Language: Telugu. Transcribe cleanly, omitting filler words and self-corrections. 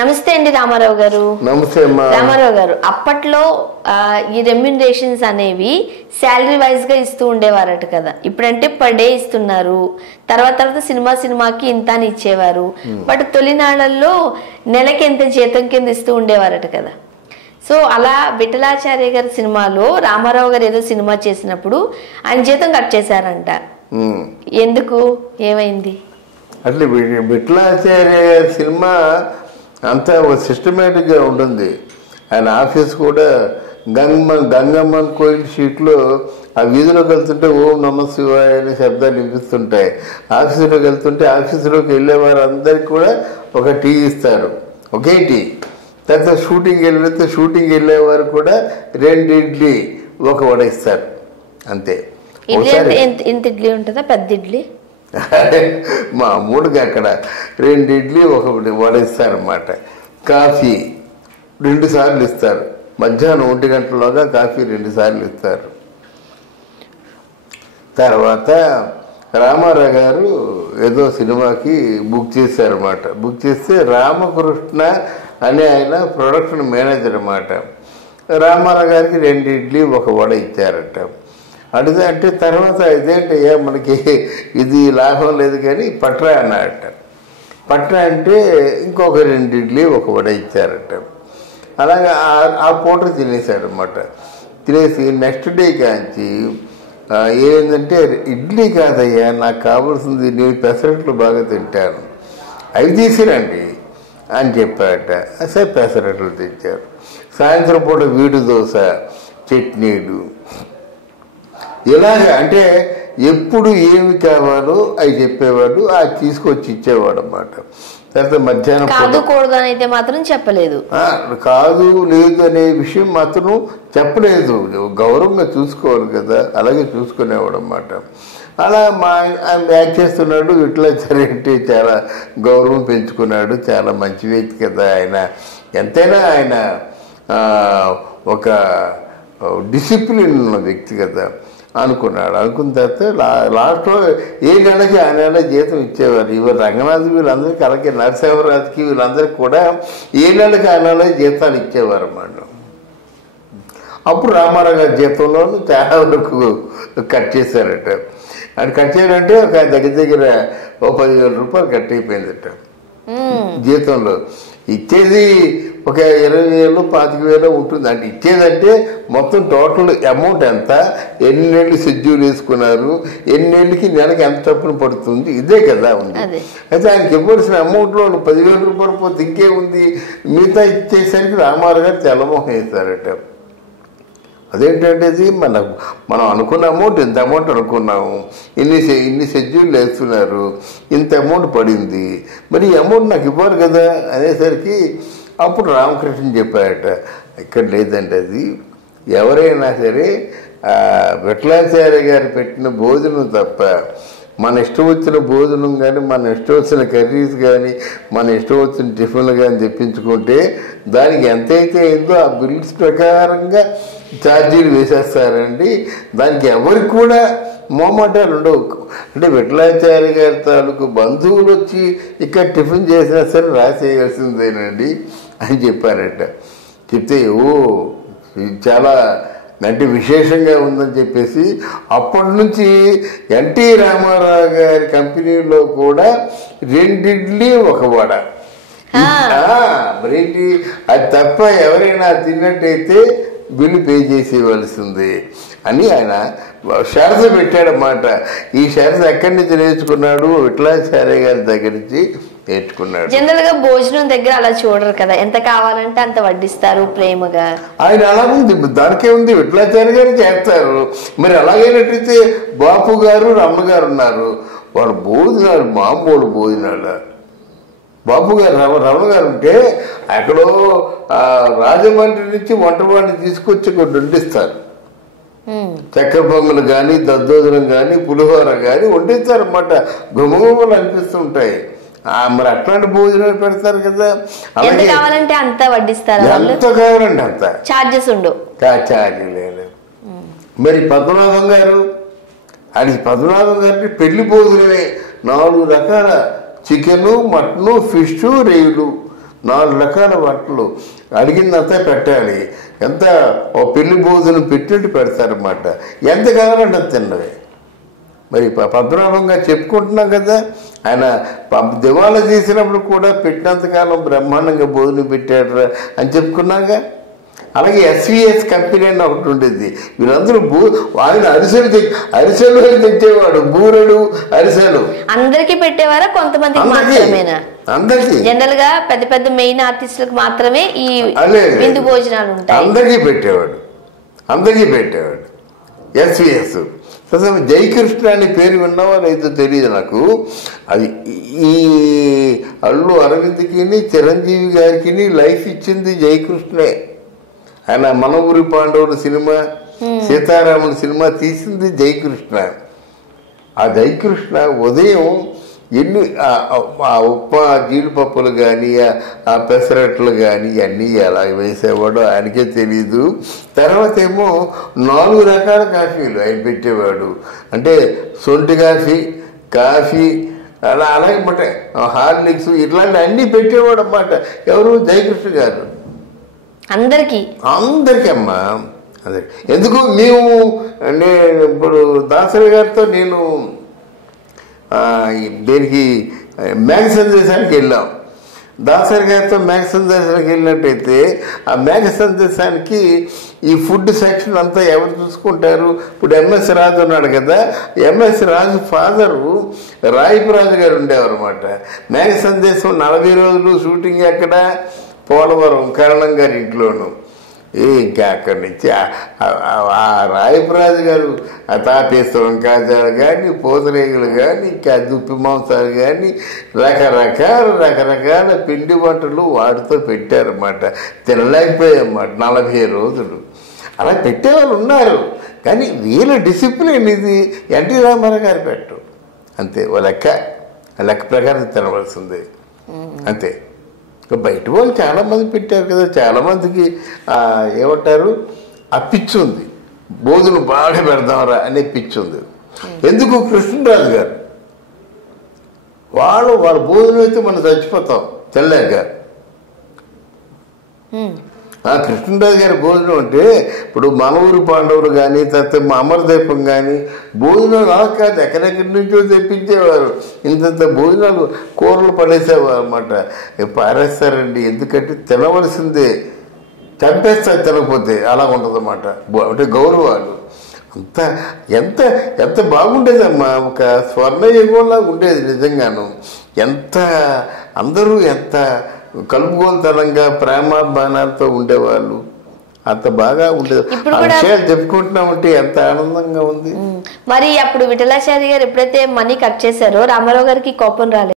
నమస్తే అండి రామారావు గారు. నమస్తే అమ్మా. రామారావు గారు, అప్పట్లో ఈ రెమ్యునరేషన్స్ అనేవి శాలరీ వైజ్ గా ఇస్తూ ఉండేవారట కదా. ఇప్పుడంటే పర్ డే ఇస్తున్నారు, తర్వాత సినిమాకి ఇంత అని ఇచ్చేవారు. బట్ తొలినాళ్లలో నెలకి ఎంత జీతం కింద ఇస్తూ ఉండేవారట కదా. సో అలా విఠలాచార్య గారి సినిమాలో రామారావు గారు ఏదో సినిమా చేసినప్పుడు ఆయన జీతం కట్ చేశారంట. ఎందుకు, ఏమైంది? అట్లా విఠలాచార్య గారి సినిమా అంతా ఒక సిస్టమేటిక్గా ఉంటుంది. ఆయన ఆఫీస్ కూడా గంగమ్మన్ కోయిల్ షీట్లో ఆ వీధిలోకి వెళ్తుంటే ఓం నమ శివాయ అనే శబ్దాలు వినిపిస్తుంటాయి. ఆఫీసులోకి వెళ్తుంటే ఆఫీసులోకి వెళ్ళే వారందరికీ కూడా ఒక టీ ఇస్తారు, ఒకే టీ. తర్వాత షూటింగ్ వెళ్ళేవారు కూడా 2 ఇడ్లీ 1 వడ ఇస్తారు, అంతే. ఇంత ఇడ్లీ ఉంటుందా, పెద్ద ఇడ్లీ? మామూలుగా అక్కడ 2 ఇడ్లీ 1 వడ ఇస్తారన్నమాట. కాఫీ 2 సార్లు ఇస్తారు. మధ్యాహ్నం 1 గంటలోగా కాఫీ 2 సార్లు ఇస్తారు. తర్వాత రామారావు గారు ఏదో సినిమాకి బుక్ చేశారన్నమాట. బుక్ చేస్తే రామకృష్ణ అనే ఆయన ప్రొడక్షన్ మేనేజర్ అన్నమాట. రామారావు గారికి 2 ఇడ్లీ 1 వడ ఇచ్చారట. అడిగితే అంటే తర్వాత ఇదేంటయ్యా మనకి ఇది లాభం లేదు కానీ పట్రా అన్నారట. పట్రా అంటే ఇంకొక 2 ఇడ్లీ 1 వడ ఇచ్చారట. అలాగే ఆ పూట తినేశాడు అనమాట. తినేసి నెక్స్ట్ డే కాంచి ఏంటంటే ఇడ్లీ కాదయ్యా, నాకు కావాల్సింది నేను పెసరట్లు బాగా తింటాను, అవి తీసిరండి అని చెప్పారట. సరే పెసరట్లు తెచ్చారు. సాయంత్రం పూట వీడి దోశ, చట్నీలు, ఇలాగ అంటే ఎప్పుడు ఏమి కావాలో అవి చెప్పేవాడు, అది తీసుకొచ్చి ఇచ్చేవాడు అన్నమాట. తర్వాత మధ్యాహ్నం కాదు అయితే మాత్రం చెప్పలేదు, కాదు లేదు అనే విషయం మాత్రం చెప్పలేదు. గౌరవంగా చూసుకోవాలి కదా, అలాగే చూసుకునేవాడు అన్నమాట. అలా ఆయన యాక్ట్ చేస్తున్నాడు. విఠలాచార్య అంటే చాలా గౌరవం పెంచుకున్నాడు. చాలా మంచి వ్యక్తి కదా ఆయన. ఎంతైనా ఆయన ఒక డిసిప్లిన్ ఉన్న వ్యక్తి కదా అనుకున్నాడు. అనుకున్న తర్వాత లాస్ట్లో ఏ నెలకి ఆ నెల జీతం ఇచ్చేవారు. ఇవాళ రంగనాథ్ వీళ్ళందరికీ, అలాగే నరసింహరాజుకి వీళ్ళందరికీ కూడా ఏ నెలకి ఆ నెల జీతాలు ఇచ్చేవారు అన్నమాట. అప్పుడు రామారావు గారి జీతంలో చాలా వరకు కట్ చేశారట. అది కట్ చేయాలంటే ఒక దగ్గర 10,000 రూపాయలు కట్ అయిపోయిందట జీతంలో. ఇచ్చేది ఒక 20,000 25,000 ఉంటుంది. అంటే ఇచ్చేదంటే మొత్తం టోటల్ అమౌంట్ ఎంత, ఎన్ని నెలలు షెడ్యూల్ వేసుకున్నారు, ఎన్ని నెలలకి నెలకి ఎంత చొప్పున పడుతుంది, ఇదే కదా ఉంది. అయితే ఆయనకి ఇవ్వాల్సిన అమౌంట్లో 10,000 రూపాయలు పోతే ఇంకే ఉంది. మిగతా ఇచ్చేసరికి రామారావు గారు తెల్లమోహం వేశారట. అదేంటంటే ఇది మనం అనుకున్న అమౌంట్ ఇంత అమౌంట్ అనుకున్నాము, ఇన్ని షెడ్యూల్ వేస్తున్నారు, ఇంత అమౌంట్ పడింది, మరి ఈ అమౌంట్ నాకు ఇవ్వాలి కదా అనేసరికి అప్పుడు రామకృష్ణ చెప్పారట, ఇక్కడ లేదంటే అది ఎవరైనా సరే విఠలాచార్య గారు పెట్టిన భోజనం తప్ప మన ఇష్టం వచ్చిన భోజనం కానీ, మన ఇష్టం వచ్చిన కర్రీస్ కానీ, మన ఇష్టం వచ్చిన టిఫిన్లు కానీ తెప్పించుకుంటే దానికి ఎంతైతే అయిందో ఆ బిల్స్ ప్రకారంగా ఛార్జీలు వేసేస్తారండి. దానికి ఎవరికి కూడా మోమాటాలు ఉండవు. అంటే విఠలాచార్య గారి తాలూకు బంధువులు వచ్చి ఇక్కడ టిఫిన్ చేసినా సరే రాసేయాల్సిందేనండి అని చెప్పారట. చెప్తే చాలా అంటే విశేషంగా ఉందని చెప్పేసి అప్పటి నుంచి ఎన్టీ రామారావు గారి కంపెనీలో కూడా 2 ఇడ్లీ 1 వడ. మరేంటి అది తప్ప ఎవరైనా తిన్నట్టయితే బిల్లు పే చేసేవలసింది అని ఆయన షరతు పెట్టాడన్నమాట. ఈ షరతు ఎక్కడి నుంచి నేర్చుకున్నాడు? విఠలాచార్య గారి దగ్గర నుంచి నేర్చుకున్నాడు. జనరల్ గా భోజనం దగ్గర అలా చూడరు కదా, ఎంత కావాలంటే అంత వడ్డిస్తారు ప్రేమగా. ఆయన అలా ఉంది, దానికే ఉంది. విఠలాచార్య గారు చేస్తారు. మరి అలాగైనట్టయితే బాపు గారు రమ్మగారు ఉన్నారు, వాళ్ళు భోజనాలు మామూలు భోజనాలు. బాబు గారు రమణ గారు ఉంటే ఎక్కడో రాజమండ్రి నుంచి వంటవాడిని తీసుకొచ్చి వండిస్తారు. చక్కెర పొంగలు కానీ, దద్దోజనం కానీ, పులిహోర కానీ వండిస్తారన్నమాట. గుమగుమలు అనిపిస్తుంటాయి. మరి అట్లాంటి భోజనాలు పెడతారు కదా. అలాగే కావాలంటే అంత వడ్డిస్తారు, ఎంత కావాలంటే అంత. చార్జెస్ ఉండవు, ఛార్జీ లేదు. మరి పద్మనాభం గారు, అది పద్మనాభం గారికి పెళ్లి భోజనమే 4 రకాల చికెను, మటను, ఫిష్, రొయ్యలు 4 రకాల వంటలు అడిగిందంతా పెట్టాలి. ఎంత ఓ పెళ్లి భోజనం పెట్టినట్టు పెడతారన్నమాట. ఎంత కావాలంటే అంత తిన్నవే. మరి పద్మనాభంగా చెప్పుకుంటున్నాం కదా, ఆయన దివాళా చేసినప్పుడు కూడా పెట్టినంతకాలం బ్రహ్మాండంగా భోజనం పెట్టాడు అని చెప్పుకున్నాగా. అలాగే ఎస్విఎస్ కంపెనీ అని ఒకటి ఉండేది. వీళ్ళందరూ ఆయన అరిసెలు తెచ్చేవాడు, బూరెలు అరిసెలు అందరికి పెట్టేవారా కొంతమందికి మాత్రమేనా? అందరికి. జనరల్ గా పెద్ద పెద్ద మెయిన్ ఆర్టిస్టులకు మాత్రమే ఈ విందు భోజనాలు ఉంటాయి. అందరికీ పెట్టేవాడు ఎస్విఎస్. జయకృష్ణ అనే పేరు విన్నావా అయితే తెలియదు నాకు. అది ఈ అల్లు అరవింద్కి చిరంజీవి గారికి లైఫ్ ఇచ్చింది జయకృష్ణే. ఆయన మన ఊరి పాండవుల సినిమా, సీతారాముల సినిమా తీసింది జయకృష్ణ. ఆ జయకృష్ణ ఉదయం ఎన్ని ఉప్మా జీడిపప్పులు కానీ ఆ పెసరట్లు కానీ అన్నీ ఎలా వేసేవాడో ఆయనకే తెలీదు. తర్వాత ఏమో 4 రకాల కాఫీలు ఆయన పెట్టేవాడు. అంటే సొంటి కాఫీ అలాగే హార్లిక్స్ ఇట్లాంటి అన్నీ పెట్టేవాడు అన్నమాట. ఎవరు? జయకృష్ణ గారు. అందరికీ అమ్మా. ఎందుకు నేను ఇప్పుడు దాసరి గారితో నేను దీనికి మేఘ సందేశానికి వెళ్ళాం. దాసరి గారితో మేఘ సందేశానికి వెళ్ళినట్టయితే ఆ మేఘ సందేశానికి ఈ ఫుడ్ సెక్షన్ అంతా ఎవరు చూసుకుంటారు? ఇప్పుడు ఎంఎస్ రాజు ఉన్నాడు కదా, ఎంఎస్ రాజు ఫాదరు రాయపురాజు గారు ఉండేవారు అన్నమాట. మేఘ సందేశం 40 రోజులు షూటింగ్ ఎక్కడ? పోలవరం కరణం గారి ఇంట్లోను. ఇంకా అక్కడి నుంచి ఆ రాయపురాజు గారు ఆ తాపేశ్వరం కాజాలు కానీ, పూతరేగులు కానీ, ఇంకా దుప్పి మాంసాలు కానీ రకరకాల పిండి వంటలు వాటితో పెట్టారన్నమాట. తినలేకపోయామన్నమాట 40 రోజులు. అలా పెట్టేవాళ్ళు ఉన్నారు. కానీ వీళ్ళ డిసిప్లిన్ ఇది ఎన్టీ రామారావు గారు పెట్టు అంతే. ఓ లెక్క ప్రకారం తినవలసిందే అంతే. బయట వాళ్ళు చాలామంది పెట్టారు కదా, చాలామందికి ఏమంటారు ఆ పిచ్చి ఉంది, భోజనం బాగా పెడదాంరా అనే పిచ్చి ఉంది. ఎందుకు? కృష్ణరాజు గారు వాళ్ళ భోజనం అయితే మనం చచ్చిపోతాం తెల్లాక. కృష్ణరాజు గారి భోజనం అంటే ఇప్పుడు మన ఊరి పాండవులు కానీ, తర్వాత అమరదీపం కానీ భోజనాలు అలా కాదు, ఎక్కడెక్కడి నుంచో తెప్పించేవారు. ఇంత భోజనాలు కూరలు పడేసేవారు అన్నమాట. పారేస్తారండి, ఎందుకంటే తినవలసిందే, చంపేస్తారు తినకపోతే. అలా ఉంటుంది అన్నమాట. అంటే గౌరవాలు అంత ఎంత బాగుండేదమ్మా. ఒక స్వర్ణయుగంలాగా ఉండేది నిజంగాను. అందరూ ఎంత కలుపుగోలుతనంగా ప్రేమాభిమానాలతో ఉండేవాళ్ళు. అంత బాగా ఉండేది. ఆ విషయాలు చెప్పుకుంటున్నామంటే ఎంత ఆనందంగా ఉంది. మరి అప్పుడు విఠలాచారి గారు ఎప్పుడైతే మనీ కట్ చేశారో రామారావు గారికి కోపం రాలేదు?